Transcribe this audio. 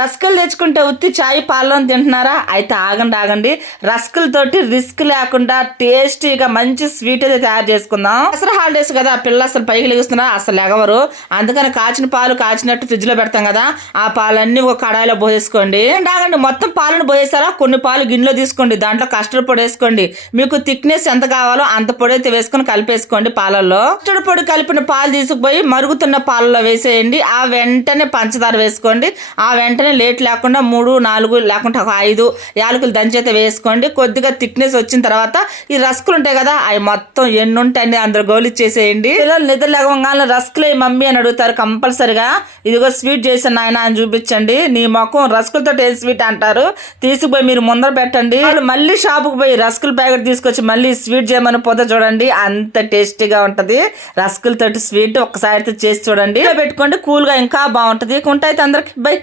రస్కులు తెచ్చుకుంటే ఉత్తి చాయ్ పాలలో తింటున్నారా? అయితే ఆగండి ఆగండి. రస్కులతోటి రిస్క్ లేకుండా టేస్టీగా మంచి స్వీట్ అయితే తయారు చేసుకుందాం. అసలు హాలిడేస్ కదా పిల్లలు అసలు పైకి లెగుస్తున్నారు అసలు ఎగవరు అందుకని కాచిన పాలు కాచినట్టు ఫ్రిడ్జ్లో పెడతాం కదా ఆ పాలన్నీ ఒక కడాయిలో పోసేసుకోండి. ఆగండి, ఆగండి. మొత్తం పాలను పోసేసారా కొన్ని పాలు గిన్నెలో తీసుకోండి దాంట్లో కస్టర్డ్ పొడి వేసుకోండి. మీకు థిక్నెస్ ఎంత కావాలో అంత పొడి అయితే వేసుకొని కలిపేసుకోండి పాలల్లో. కస్టర్డ్ పొడి కలిపిన పాలు తీసుకుపోయి మరుగుతున్న పాలలో వేసేయండి. ఆ వెంటనే పంచదార వేసుకోండి. ఆ వెంటనే లేట్ లేకుండా మూడు నాలుగు లేకుంటే ఒక ఐదు యాలకులు దంచేత వేసుకోండి. కొద్దిగా థిక్నెస్ వచ్చిన తర్వాత ఈ రస్కులు ఉంటాయి కదా అవి మొత్తం ఎన్ని ఉంటాయండి అందరు గోలు ఇచ్చేసేయండి పిల్లలు నిద్ర లేవగానే రస్కులు మమ్మీ అని అడుగుతారు కంపల్సరిగా. ఇదిగో స్వీట్ చేసిన నాయన అని చూపించండి. నీ మొఖం రస్కులతో ఏ స్వీట్ అంటారు. తీసుకుపోయి మీరు ముందర పెట్టండి. మళ్ళీ షాపుకి పోయి రస్కుల ప్యాకెట్ తీసుకొచ్చి మళ్ళీ స్వీట్ చేయమని పొద చూడండి. అంత టేస్టీగా ఉంటుంది. రస్కులతోటి స్వీట్ ఒకసారి అయితే చేసి చూడండి. పెట్టుకోండి. కూల్గా ఇంకా బాగుంటుంది. ఉంటాయి అందరికి. బై